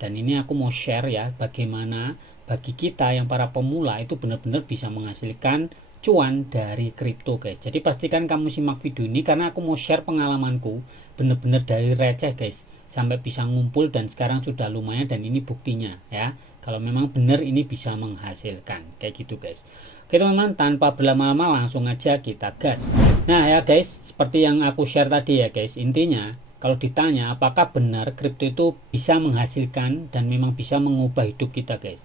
Dan ini aku mau share ya, bagaimana bagi kita yang para pemula itu benar-benar bisa menghasilkan cuan dari kripto guys. Jadi pastikan kamu simak video ini karena aku mau share pengalamanku benar-benar dari receh guys sampai bisa ngumpul dan sekarang sudah lumayan, dan ini buktinya ya. Kalau memang benar ini bisa menghasilkan kayak gitu guys. Oke teman-teman, tanpa berlama-lama langsung aja kita gas. Nah ya guys, seperti yang aku share tadi ya guys, intinya kalau ditanya apakah benar kripto itu bisa menghasilkan dan memang bisa mengubah hidup kita guys,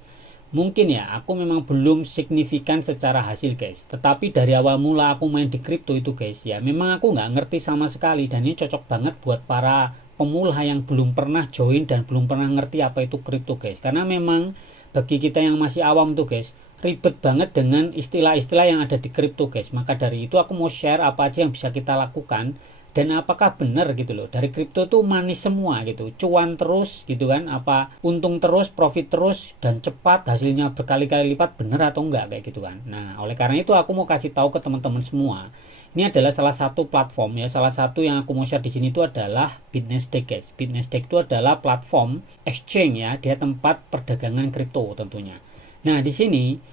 mungkin ya aku memang belum signifikan secara hasil guys, tetapi dari awal mula aku main di kripto itu guys ya, memang aku nggak ngerti sama sekali, dan ini cocok banget buat para pemula yang belum pernah join dan belum pernah ngerti apa itu kripto guys. Karena memang bagi kita yang masih awam tuh guys, ribet banget dengan istilah-istilah yang ada di kripto guys. Maka dari itu aku mau share apa aja yang bisa kita lakukan dan apakah benar gitu loh, dari kripto tuh manis semua gitu, cuan terus gitu kan, apa untung terus, profit terus, dan cepat, hasilnya berkali-kali lipat, benar atau enggak kayak gitu kan. Nah oleh karena itu aku mau kasih tahu ke teman-teman semua, ini adalah salah satu platform ya, salah satu yang aku mau share di sini itu adalah Bitnasdaq guys. Bitnasdaq itu adalah platform exchange ya, dia tempat perdagangan kripto tentunya. Nah di sini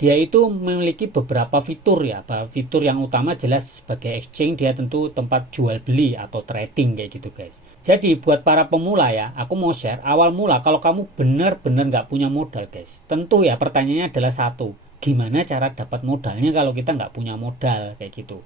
dia itu memiliki beberapa fitur ya. Fitur yang utama jelas sebagai exchange, dia tentu tempat jual beli atau trading kayak gitu guys. Jadi buat para pemula ya, aku mau share awal mula kalau kamu benar-benar nggak punya modal guys. Tentu ya pertanyaannya adalah satu, gimana cara dapat modalnya kalau kita nggak punya modal kayak gitu.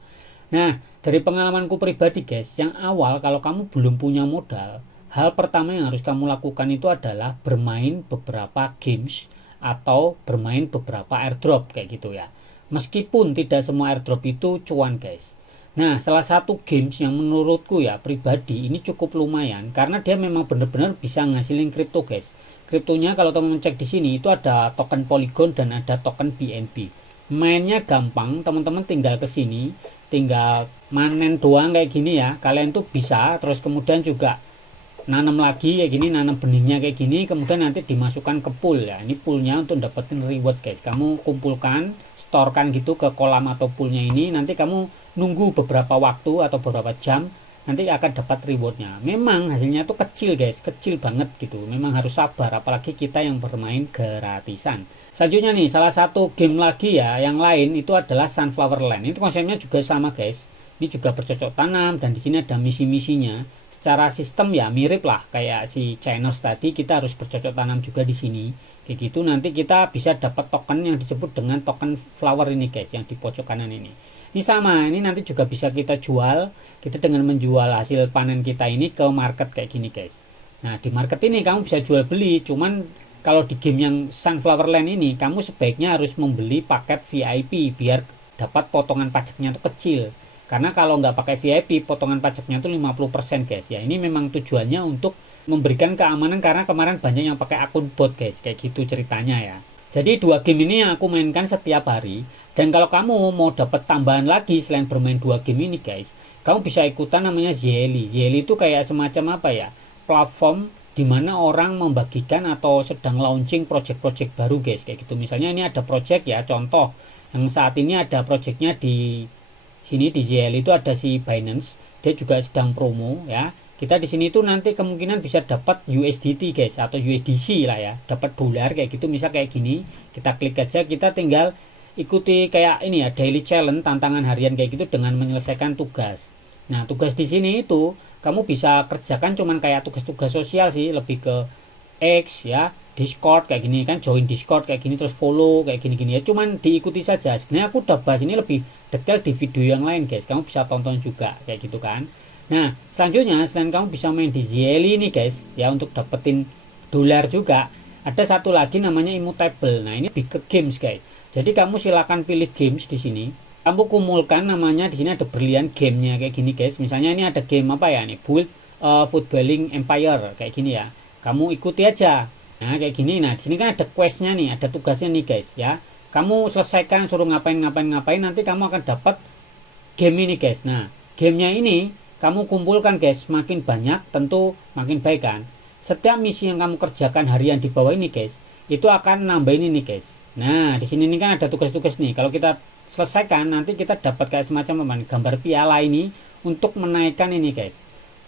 Nah dari pengalamanku pribadi guys, yang awal kalau kamu belum punya modal, hal pertama yang harus kamu lakukan itu adalah bermain beberapa games atau bermain beberapa airdrop kayak gitu ya. Meskipun tidak semua airdrop itu cuan guys. Nah salah satu games yang menurutku ya pribadi ini cukup lumayan karena dia memang benar-benar bisa ngasilin kripto guys. Kriptonya kalau teman-teman cek di sini itu ada token Polygon dan ada token BNB. Mainnya gampang, teman-teman tinggal ke sini, tinggal manen doang kayak gini ya. Kalian tuh bisa terus kemudian juga nanam lagi kayak gini, nanam benihnya kayak gini, kemudian nanti dimasukkan ke pool ya. Ini poolnya untuk dapetin reward guys. Kamu kumpulkan, storekan gitu ke kolam atau poolnya ini, nanti kamu nunggu beberapa waktu atau beberapa jam, nanti akan dapat rewardnya. Memang hasilnya tuh kecil guys, kecil banget gitu. Memang harus sabar, apalagi kita yang bermain gratisan. Selanjutnya nih, salah satu game lagi ya, yang lain itu adalah Sunflower Land. Itu konsepnya juga sama guys. Ini juga bercocok tanam dan di sini ada misi-misinya. Secara sistem ya mirip lah kayak si Chainers tadi, kita harus bercocok tanam juga di sini. Kayak gitu nanti kita bisa dapat token yang disebut dengan token flower ini guys, yang di pojok kanan ini. Ini sama, ini nanti juga bisa kita jual. Kita dengan menjual hasil panen kita ini ke market kayak gini guys. Nah di market ini kamu bisa jual beli, cuman kalau di game yang Sunflower Land ini kamu sebaiknya harus membeli paket VIP biar dapat potongan pajaknya itu kecil. Karena kalau nggak pakai VIP, potongan pajaknya itu 50% guys ya. Ini memang tujuannya untuk memberikan keamanan karena kemarin banyak yang pakai akun bot guys. Kayak gitu ceritanya ya. Jadi dua game ini yang aku mainkan setiap hari. Dan kalau kamu mau dapat tambahan lagi selain bermain dua game ini guys, kamu bisa ikutan namanya Zeli. Zeli itu kayak semacam apa ya, platform dimana orang membagikan atau sedang launching project-project baru guys. Kayak gitu. Misalnya ini ada project ya, contoh yang saat ini ada projectnya di sini di ZL itu ada si Binance, dia juga sedang promo ya. Kita di sini tuh nanti kemungkinan bisa dapat USDT guys atau USDC lah ya, dapat dolar kayak gitu. Misal kayak gini, kita klik aja, kita tinggal ikuti kayak ini ya, daily challenge, tantangan harian kayak gitu dengan menyelesaikan tugas. Nah tugas di sini itu kamu bisa kerjakan cuman kayak tugas-tugas sosial sih, lebih ke X ya, Discord kayak gini kan, join Discord kayak gini, terus follow kayak gini-gini ya, cuman diikuti saja. Sebenarnya aku udah bahas ini lebih detail di video yang lain guys, kamu bisa tonton juga kayak gitu kan. Nah selanjutnya selain kamu bisa main di Zeli ini guys ya, untuk dapetin dolar juga ada satu lagi namanya Immutable. Nah ini lebih ke games guys, jadi kamu silakan pilih games di sini, kamu kumpulkan namanya di sini, ada berlian gamenya kayak gini guys. Misalnya ini ada game apa ya nih, Build Footballing Empire kayak gini ya, kamu ikuti aja. Nah kayak gini, nah di sini kan ada questnya nih, ada tugasnya nih guys ya. Kamu selesaikan, suruh ngapain, nanti kamu akan dapat game ini guys. Nah gamenya ini kamu kumpulkan guys, makin banyak tentu makin baik kan. Setiap misi yang kamu kerjakan harian di bawah ini guys, itu akan nambahin ini guys. Nah di sini kan ada tugas-tugas nih, kalau kita selesaikan nanti kita dapat kayak semacam apa nih, gambar piala ini untuk menaikkan ini guys,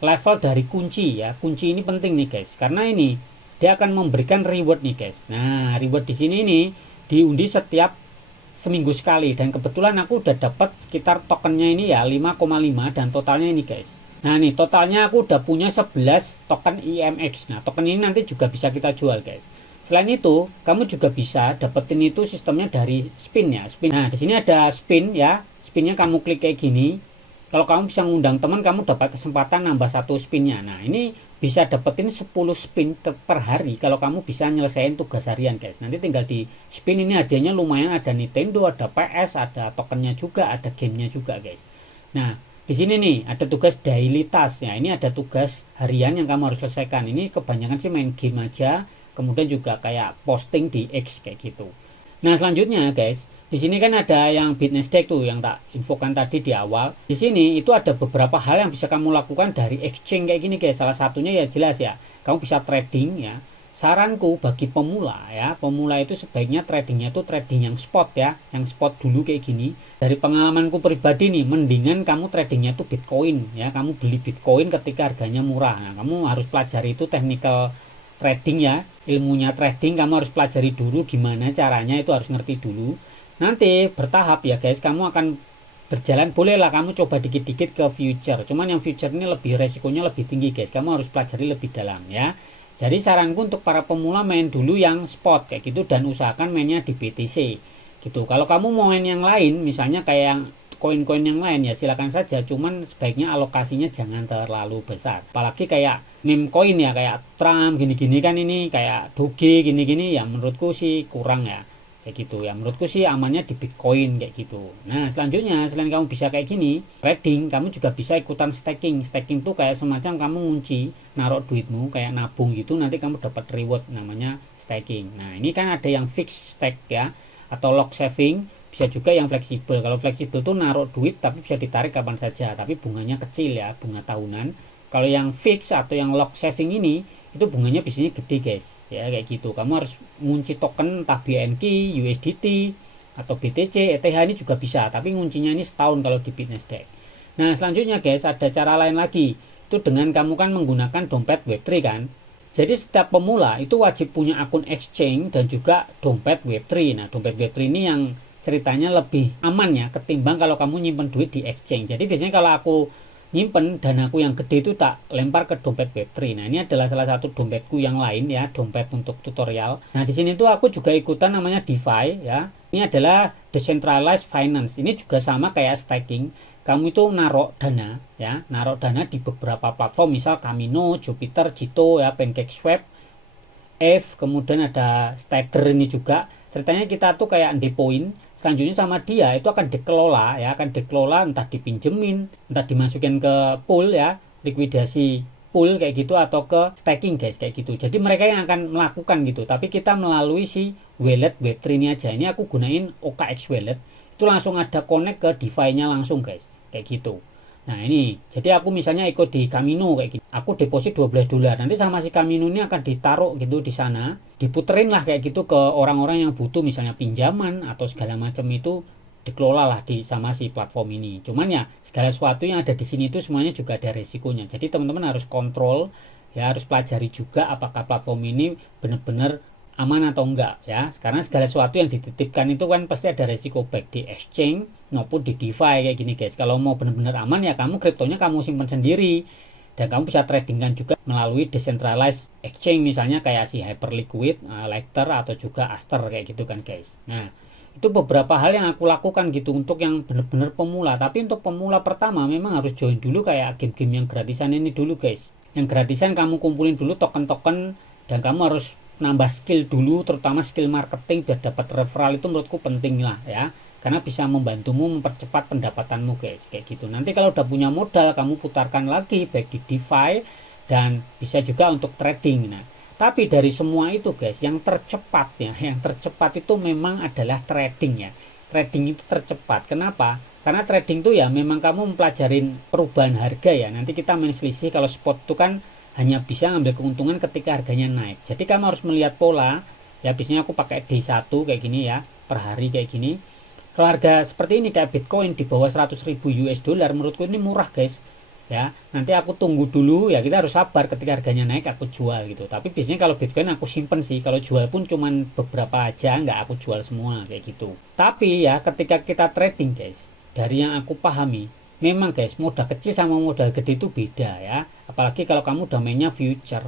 level dari kunci ya. Kunci ini penting nih guys, karena ini dia akan memberikan reward nih guys. Nah, reward di sini nih diundi setiap seminggu sekali, dan kebetulan aku udah dapat sekitar tokennya ini ya 5,5, dan totalnya ini guys. Nah nih totalnya aku udah punya 11 token IMX. Nah token ini nanti juga bisa kita jual guys. Selain itu, kamu juga bisa dapetin itu sistemnya dari spin ya. Spin. Nah di sini ada spin ya. Spinnya kamu klik kayak gini. Kalau kamu bisa ngundang teman, kamu dapat kesempatan nambah satu spinnya. Nah ini bisa dapetin 10 spin per hari kalau kamu bisa nyelesain tugas harian guys. Nanti tinggal di spin, ini hadiahnya lumayan, ada Nintendo, ada PS, ada tokennya juga, ada gamenya juga guys. Nah di sini nih ada tugas daily task ya. Ini ada tugas harian yang kamu harus selesaikan. Ini kebanyakan sih main game aja, kemudian juga kayak posting di X kayak gitu. Nah selanjutnya guys, di sini kan ada yang business deck tuh yang tak infokan tadi di awal. Di sini itu ada beberapa hal yang bisa kamu lakukan dari exchange kayak gini guys. Salah satunya ya jelas ya, kamu bisa trading ya. Saranku bagi pemula ya, pemula itu sebaiknya tradingnya tuh trading yang spot ya, yang spot dulu kayak gini. Dari pengalamanku pribadi nih, mendingan kamu tradingnya tuh Bitcoin ya, kamu beli Bitcoin ketika harganya murah. Nah, kamu harus pelajari itu technical trading ya, ilmunya trading kamu harus pelajari dulu gimana caranya, itu harus ngerti dulu. Nanti bertahap ya guys, kamu akan berjalan, bolehlah kamu coba dikit-dikit ke future. Cuman yang future ini lebih resikonya lebih tinggi guys, kamu harus pelajari lebih dalam ya. Jadi saranku untuk para pemula main dulu yang spot kayak gitu, dan usahakan mainnya di BTC gitu. Kalau kamu mau main yang lain, misalnya kayak yang koin-koin yang lain ya silakan saja, cuman sebaiknya alokasinya jangan terlalu besar. Apalagi kayak meme coin ya, kayak Trump gini-gini kan, ini kayak Doge gini-gini ya, menurutku sih kurang ya. Kayak gitu ya, menurutku sih amannya di Bitcoin kayak gitu. Nah selanjutnya, selain kamu bisa kayak gini trading, kamu juga bisa ikutan staking. Staking tuh kayak semacam kamu ngunci naruh duitmu kayak nabung gitu, nanti kamu dapat reward, namanya staking. Nah ini kan ada yang fixed stake ya, atau lock saving, bisa juga yang fleksibel. Kalau fleksibel tuh naruh duit tapi bisa ditarik kapan saja, tapi bunganya kecil ya, bunga tahunan. Kalau yang fix atau yang lock saving ini, itu bunganya biasanya gede guys ya, kayak gitu. Kamu harus ngunci token entah BNB, USDT atau BTC, ETH ini juga bisa, tapi nguncinya ini setahun kalau di Business Deck. Nah selanjutnya guys, ada cara lain lagi, itu dengan kamu kan menggunakan dompet Web3 kan. Jadi setiap pemula itu wajib punya akun exchange dan juga dompet Web3. Nah dompet Web3 ini yang ceritanya lebih aman ya, ketimbang kalau kamu nyimpen duit di exchange. Jadi biasanya kalau aku nyimpen danaku yang gede itu tak lempar ke dompet Web3. Nah ini adalah salah satu dompetku yang lain ya, dompet untuk tutorial. Nah di sini tuh aku juga ikutan namanya DeFi ya. Ini adalah decentralized finance. Ini juga sama kayak staking. Kamu itu naruh dana ya, naruh dana di beberapa platform, misal Kamino, Jupiter, Jito ya, PancakeSwap, Eve, kemudian ada Stader ini juga. Ceritanya kita tuh kayak depoin, selanjutnya sama dia itu akan dikelola ya, akan dikelola entah dipinjemin, entah dimasukin ke pool ya, likuidasi pool kayak gitu, atau ke staking guys kayak gitu. Jadi mereka yang akan melakukan gitu, tapi kita melalui si wallet Web3 ini aja. Ini aku gunain OKX wallet, itu langsung ada connect ke DeFi-nya langsung guys kayak gitu. Nah ini, jadi aku misalnya ikut di Kamino kayak gitu, aku deposit $12, nanti sama si Kamino ini akan ditaruh gitu di sana, diputerin lah kayak gitu ke orang-orang yang butuh misalnya pinjaman atau segala macam, itu dikelola lah di sama si platform ini. Cuman ya segala sesuatu yang ada di sini itu semuanya juga ada resikonya. Jadi teman-teman harus kontrol ya, harus pelajari juga apakah platform ini benar-benar aman atau enggak ya, karena segala sesuatu yang dititipkan itu kan pasti ada resiko, baik di exchange maupun di DeFi kayak gini guys. Kalau mau benar-benar aman ya kamu kriptonya kamu simpan sendiri, dan kamu bisa tradingkan juga melalui decentralized exchange, misalnya kayak si Hyperliquid, Lecter, atau juga Aster kayak gitu kan guys. Nah itu beberapa hal yang aku lakukan gitu untuk yang benar-benar pemula. Tapi untuk pemula pertama memang harus join dulu kayak game-game yang gratisan ini dulu guys. Yang gratisan kamu kumpulin dulu token-token, dan kamu harus nambah skill dulu, terutama skill marketing biar dapat referral. Itu menurutku penting lah ya, karena bisa membantumu mempercepat pendapatanmu guys kayak gitu. Nanti kalau udah punya modal, kamu putarkan lagi baik di DeFi dan bisa juga untuk trading. Nah tapi dari semua itu guys, yang tercepat ya, yang tercepat itu memang adalah trading ya. Trading itu tercepat. Kenapa? Karena trading tuh ya memang kamu mempelajarin perubahan harga ya. Nanti kita main selisih, kalau spot itu kan hanya bisa ngambil keuntungan ketika harganya naik. Jadi kamu harus melihat pola ya. Biasanya aku pakai D1 kayak gini ya, per hari kayak gini. Kalau harga seperti ini kayak Bitcoin di bawah 100.000 US dollar, menurutku ini murah guys. ya. Nanti aku tunggu dulu, ya kita harus sabar, ketika harganya naik aku jual gitu. Tapi biasanya kalau Bitcoin aku simpen sih, kalau jual pun cuman beberapa aja, nggak aku jual semua kayak gitu. Tapi ya ketika kita trading guys, dari yang aku pahami, memang guys modal kecil sama modal gede itu beda ya. Apalagi kalau kamu udah mainnya future,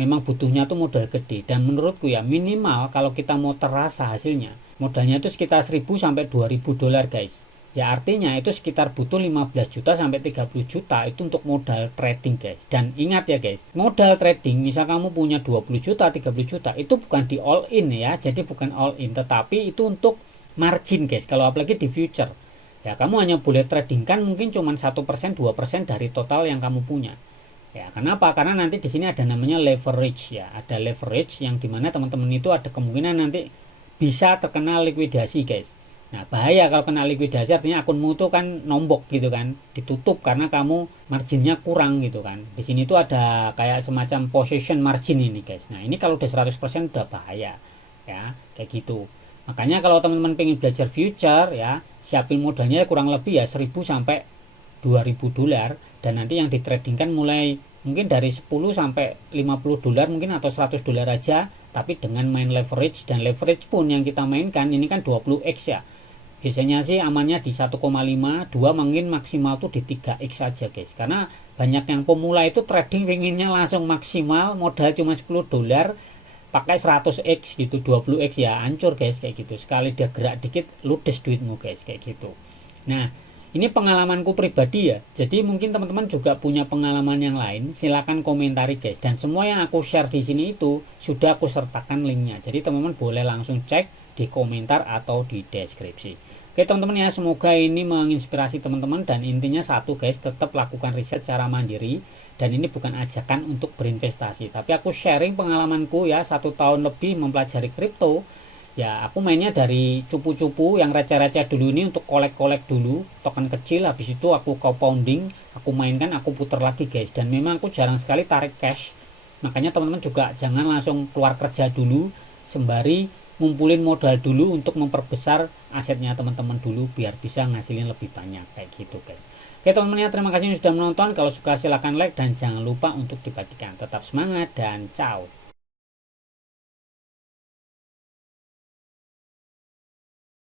memang butuhnya tuh modal gede. Dan menurutku ya minimal kalau kita mau terasa hasilnya, modalnya itu sekitar 1000 sampai 2000 dolar guys. Ya artinya itu sekitar butuh 15 juta sampai 30 juta itu untuk modal trading guys. Dan ingat ya guys, modal trading misal kamu punya 20 juta, 30 juta itu bukan di all in ya. Jadi bukan all in, tetapi itu untuk margin guys. Kalau apalagi di future, ya kamu hanya boleh trading kan mungkin cuma 1% 2% dari total yang kamu punya. Ya, kenapa? Karena nanti di sini ada namanya leverage ya. Ada leverage yang dimana teman-teman itu ada kemungkinan nanti bisa terkena likuidasi guys. Nah, bahaya kalau kena likuidasi, artinya akunmu tuh kan nombok gitu kan, ditutup karena kamu marginnya kurang gitu kan. Di sini tuh ada kayak semacam position margin ini guys. Nah, ini kalau udah 100% udah bahaya ya, kayak gitu. Makanya kalau teman-teman pengen belajar future ya, siapin modalnya kurang lebih ya 1000 sampai 2000 dolar, dan nanti yang ditradingkan mulai mungkin dari 10 sampai 50 dolar mungkin, atau 100 dolar aja, tapi dengan main leverage. Dan leverage pun yang kita mainkan ini kan 20x ya. Biasanya sih amannya di 1,5, 2 mungkin maksimal tuh di 3x aja guys. Karena banyak yang pemula itu trading pengennya langsung maksimal, modal cuma 10 dolar pakai 100x gitu, 20x ya hancur guys kayak gitu. Sekali dia gerak dikit ludes duitmu guys kayak gitu. Nah, ini pengalamanku pribadi ya. Jadi mungkin teman-teman juga punya pengalaman yang lain, silakan komentari guys. Dan semua yang aku share di sini itu sudah aku sertakan linknya. Jadi teman-teman boleh langsung cek di komentar atau di deskripsi. Oke teman-teman ya, semoga ini menginspirasi teman-teman. Dan intinya satu guys, tetap lakukan riset secara mandiri. Dan ini bukan ajakan untuk berinvestasi, tapi aku sharing pengalamanku ya, 1 tahun lebih mempelajari kripto. Ya aku mainnya dari cupu-cupu yang receh-receh dulu ini, untuk kolek-kolek dulu token kecil, habis itu aku compounding, aku mainkan, aku putar lagi guys. Dan memang aku jarang sekali tarik cash. Makanya teman-teman juga jangan langsung keluar kerja dulu, sembari ngumpulin modal dulu untuk memperbesar asetnya teman-teman dulu, biar bisa ngasilin lebih banyak kayak gitu guys. Oke teman-teman ya, terima kasih sudah menonton. Kalau suka silahkan like dan jangan lupa untuk dibagikan. Tetap semangat dan ciao.